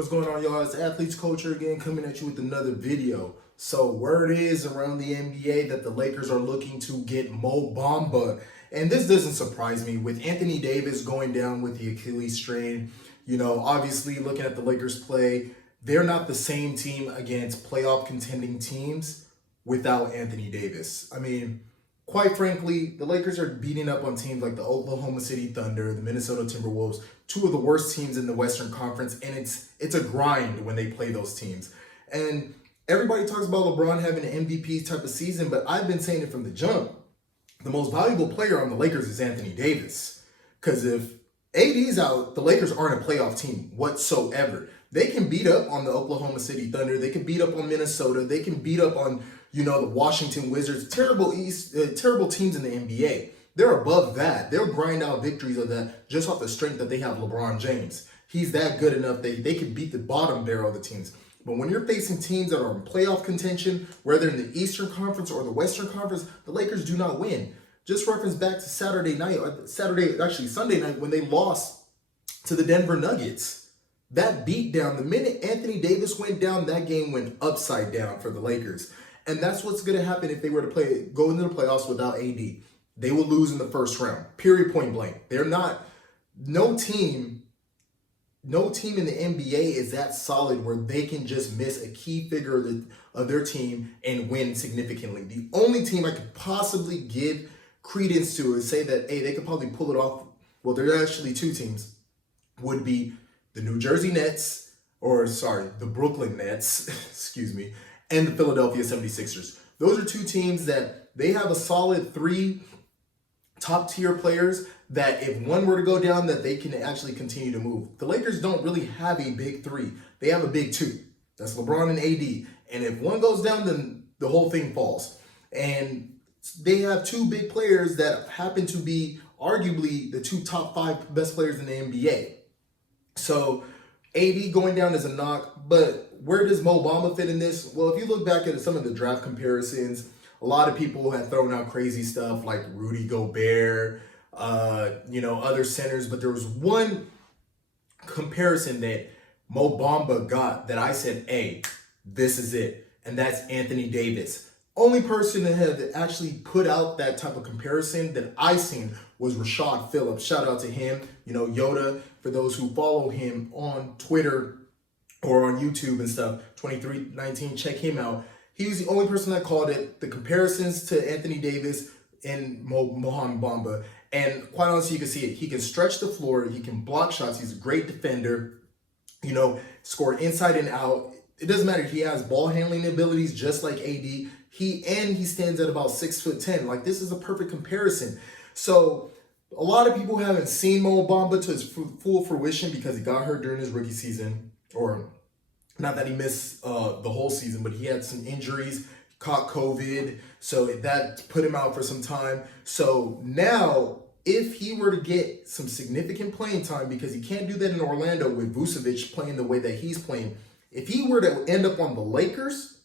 What's going on, y'all? It's Athletes Culture again, coming at you with another video. So word is around the NBA that the Lakers are looking to get Mo Bamba. And this doesn't surprise me with Anthony Davis going down with the Achilles strain. You know, obviously looking at the Lakers play, they're not the same team against playoff contending teams without Anthony Davis. I mean, quite frankly, the Lakers are beating up on teams like the Oklahoma City Thunder, the Minnesota Timberwolves, two of the worst teams in the Western Conference, and it's a grind when they play those teams. And everybody talks about LeBron having an MVP type of season, but I've been saying it from the jump. The most valuable player on the Lakers is Anthony Davis. Because if AD's out, the Lakers aren't a playoff team whatsoever. They can beat up on the Oklahoma City Thunder. They can beat up on Minnesota. They can beat up on, the Washington Wizards. Terrible teams in the NBA. They're above that. They'll grind out victories of that just off the strength that they have LeBron James. He's that good enough that they can beat the bottom barrel of the teams. But when you're facing teams that are in playoff contention, whether in the Eastern Conference or the Western Conference, the Lakers do not win. Just reference back to Sunday night when they lost to the Denver Nuggets. That beat down, the minute Anthony Davis went down, that game went upside down for the Lakers. And that's what's going to happen if they were to go into the playoffs without AD. They will lose in the first round, period, point blank. No team in the NBA is that solid where they can just miss a key figure of their team and win significantly. The only team I could possibly give credence to and say that, hey, they could probably pull it off, well, there are actually two teams, would be the the Brooklyn Nets, excuse me, and the Philadelphia 76ers. Those are two teams that they have a solid three top-tier players that if one were to go down, that they can actually continue to move. The Lakers don't really have a big three. They have a big two. That's LeBron and AD. And if one goes down, then the whole thing falls. And they have two big players that happen to be arguably the two top five best players in the NBA. So AD going down is a knock, but where does Mo Bamba fit in this? Well, if you look back at some of the draft comparisons, a lot of people have thrown out crazy stuff like Rudy Gobert, other centers, but there was one comparison that Mo Bamba got that I said, hey, this is it. And that's Anthony Davis. Only person that had actually put out that type of comparison that I seen was Rashad Phillips. Shout out to him, Yoda, for those who follow him on Twitter or on YouTube and stuff, 2319, check him out. He was the only person that called it, the comparisons to Anthony Davis and Mohamed Bamba. And quite honestly, you can see it. He can stretch the floor. He can block shots. He's a great defender, score inside and out. It doesn't matter. He has ball handling abilities just like AD. He stands at about 6'10". Like, this is a perfect comparison. So a lot of people haven't seen Mo Bamba to his full fruition because he got hurt during his rookie season, or not that he missed the whole season, but he had some injuries, caught COVID, so that put him out for some time. So now, if he were to get some significant playing time, because he can't do that in Orlando with Vucevic playing the way that he's playing, if he were to end up on the Lakers,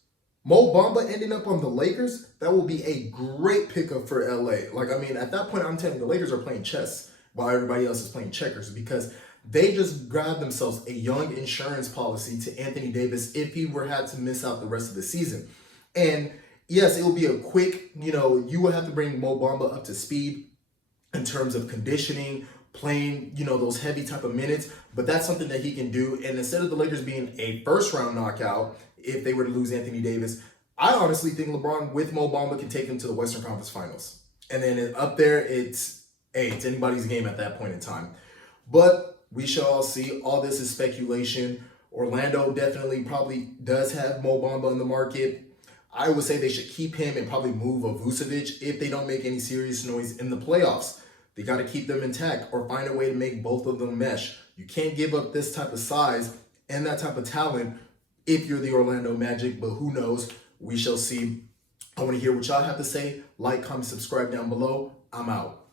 Mo Bamba ending up on the Lakers, that will be a great pickup for LA. At that point, I'm telling you, the Lakers are playing chess while everybody else is playing checkers, because they just grabbed themselves a young insurance policy to Anthony Davis if he had to miss out the rest of the season. And yes, it will be a quick, you will have to bring Mo Bamba up to speed in terms of conditioning, playing, those heavy type of minutes, but that's something that he can do. And instead of the Lakers being a first round knockout, if they were to lose Anthony Davis, I honestly think LeBron with Mo Bamba can take them to the Western Conference Finals. And then up there, it's anybody's game at that point in time. But we shall all see. All this is speculation. Orlando definitely probably does have Mo Bamba in the market. I would say they should keep him and probably move a Vucevic if they don't make any serious noise in the playoffs. They got to keep them intact or find a way to make both of them mesh. You can't give up this type of size and that type of talent if you're the Orlando Magic, but who knows? We shall see. I want to hear what y'all have to say. Like, comment, subscribe down below. I'm out.